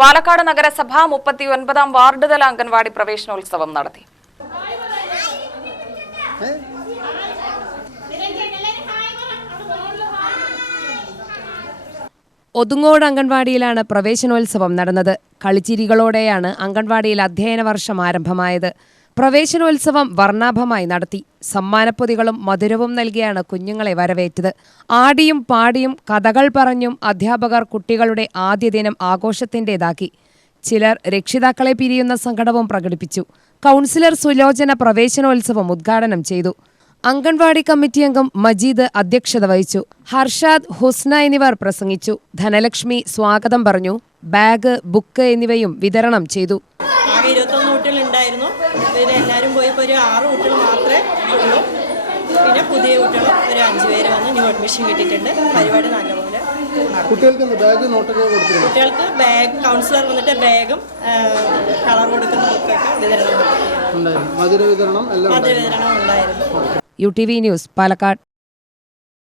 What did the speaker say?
പാലക്കാട് നഗരസഭ 39ാം വാർഡ് തല അംഗൻവാടി പ്രവേശനോത്സവം നടത്തി. ഒതുങ്ങോട് അംഗൻവാടിയിലാണ് പ്രവേശനോത്സവം നടന്നത്. കളിച്ചിരികളോടെയാണ് അംഗൻവാടിയിൽ അധ്യയന വർഷം ആരംഭമായത്. പ്രവേശനോത്സവം വർണ്ണാഭമായി നടത്തി. സമ്മാനപ്പൊതികളും മധുരവും നൽകിയാണ് കുഞ്ഞുങ്ങളെ വരവേറ്റത്. ആടിയും പാടിയും കഥകൾ പറഞ്ഞും അധ്യാപകർ കുട്ടികളുടെ ആദ്യ ദിനം ആഘോഷത്തിൻ്റെതാക്കി. ചിലർ രക്ഷിതാക്കളെ പിരിയുന്ന സങ്കടവും പ്രകടിപ്പിച്ചു. കൗൺസിലർ സുലോചന പ്രവേശനോത്സവം ഉദ്ഘാടനം ചെയ്തു. അംഗൻവാടി കമ്മിറ്റി അംഗം മജീദ് അധ്യക്ഷത വഹിച്ചു. ഹർഷാദ്, ഹുസ്ന എന്നിവർ പ്രസംഗിച്ചു. ധനലക്ഷ്മി സ്വാഗതം പറഞ്ഞു. ബാഗ്, ബുക്ക് എന്നിവയും വിതരണം ചെയ്തു. 21 കുട്ടികളുണ്ടായിരുന്നു. എല്ലാവരും പോയപ്പോൾ ഒരു 6 കുട്ടികൾ മാത്രമേ ഉള്ളൂ. പിന്നെ പുതിയ കുട്ടികൾ ഒരു 5 പേര് വന്ന് ന്യൂ അഡ്മിഷൻ കിട്ടിയിട്ടുണ്ട്. പരിപാടി നല്ലപോലെ. കുട്ടികൾക്ക് ബാഗ് കൗൺസിലർ വന്നിട്ട് ബാഗും കളർ കൊടുക്കുന്ന ബുക്കൊക്കെ വിതരണം മധുര വിതരണം ഉണ്ടായിരുന്നു. UTV news, Palakkad.